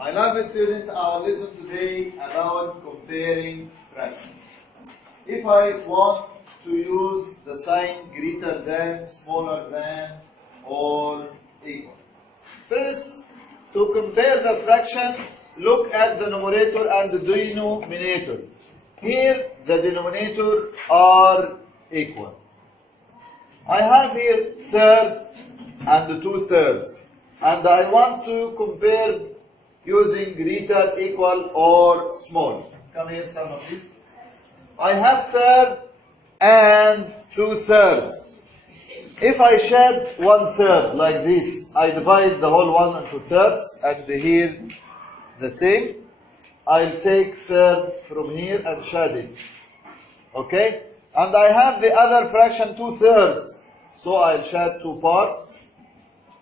My lovely student, our lesson today about comparing fractions. If I want to use the sign greater than, smaller than, or equal. First, to compare the fraction, look at the numerator and the denominator. Here, the denominator are equal. I have here third and 2/3, and I want to compare using greater, equal, or small. Come here, Salma, please. I have third and 2/3. If I shed 1/3 like this, I divide the whole one into thirds, and here the same. I'll take third from here and shed it. Okay? And I have the other fraction 2/3. So I'll shed 2 parts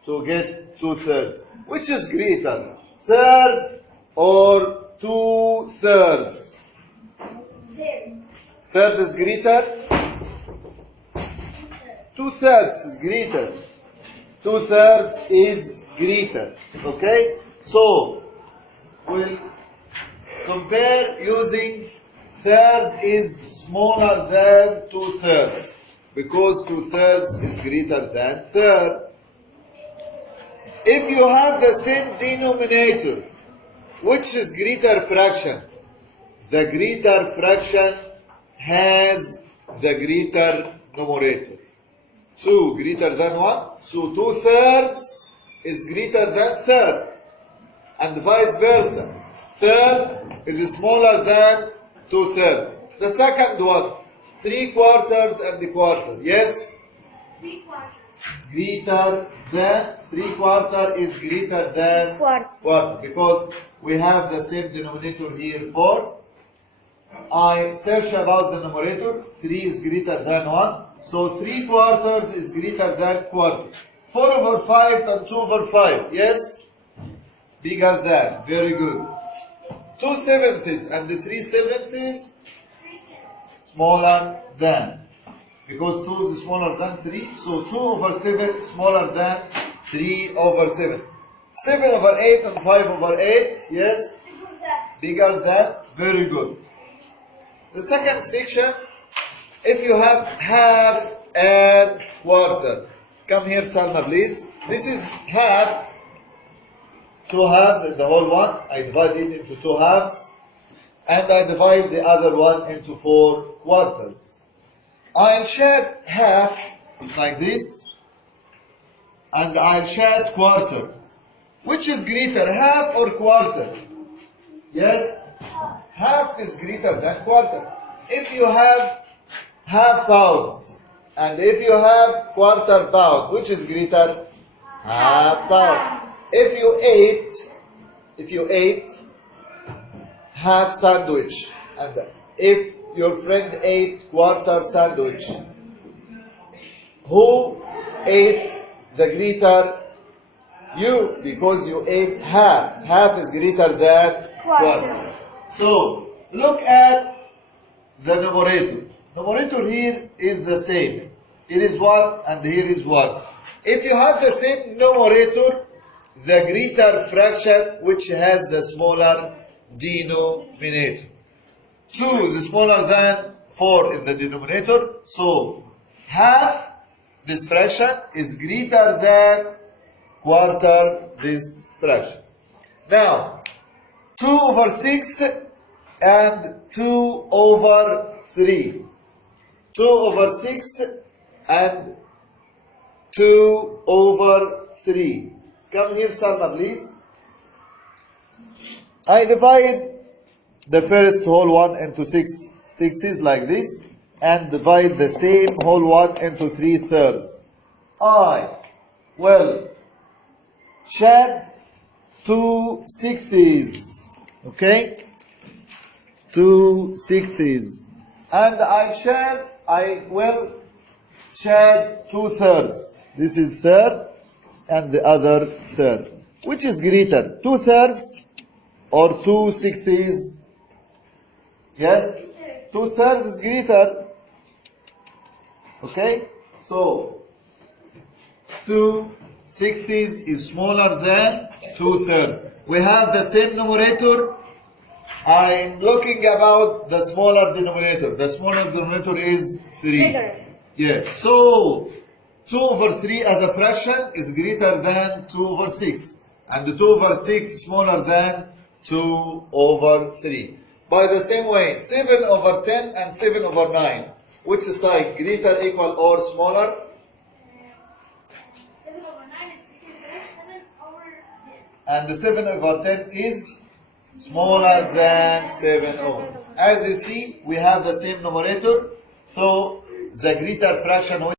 to get 2/3. Which is greater? Third or 2/3? Third is greater? 2/3 is greater. 2/3 is greater. Okay? So, we'll compare using third is smaller than 2/3 because 2/3 is greater than third. If you have the same denominator, which is greater fraction? The greater fraction has the greater numerator. 2 greater than 1, so 2/3 is greater than third, and vice versa. Third is smaller than 2/3. The second one, 3/4 and the quarter. Yes? 3/4. Greater than 3/4 is greater than quarter because we have the same denominator here 4. I search about the numerator. 3 is greater than 1. So 3/4 is greater than quarter. 4/5 and 2/5. Yes? Bigger than. Very good. 2/7 and the 3/7 smaller than. Because 2 is smaller than 3. So 2/7 smaller than 3/7. 7/8 and 5/8. Yes? Bigger than. Very good. The second section, if you have half and quarter. Come here, Salma, please. This is half. 2 halves in the whole one. I divide it into 2 halves. And I divide the other one into 4 quarters. I'll shed half like this. And I'll shed quarter. Which is greater, half or quarter? Yes? Half is greater than quarter. If you have half pound and if you have quarter pound, which is greater? Half pound. If you ate half sandwich and if your friend ate quarter sandwich, who ate the greater? You, because you ate half. Half is greater than quarter. So, look at the numerator. Numerator here is the same. Here is 1 and here is 1. If you have the same numerator, the greater fraction which has the smaller denominator. 2 is smaller than 4 in the denominator. So, half this fraction is greater than quarter this fraction. Now, 2/6 and 2/3. 2/6 and 2/3. Come here, Salma, please. I divide the first whole one into 6 sixes like this, and divide the same whole one into 3/3. I will shed 2 60s. Okay? 2 60s. And I will shed 2/3. This is third and the other third. Which is greater? 2/3 or 2 60s? Yes? 2/3 is greater. Okay? So, 2 60 is smaller than 2/3. We have the same numerator. I'm looking about the smaller denominator. The smaller denominator is 3. Bigger. Yes. So 2/3 as a fraction is greater than 2/6. And 2/6 is smaller than 2/3. By the same way, 7/10 and 7/9. Which side greater, equal, or smaller? 7/9 is bigger than 7/10. And the 7/10 is smaller than 7/0. As you see, we have the same numerator. So the greater fraction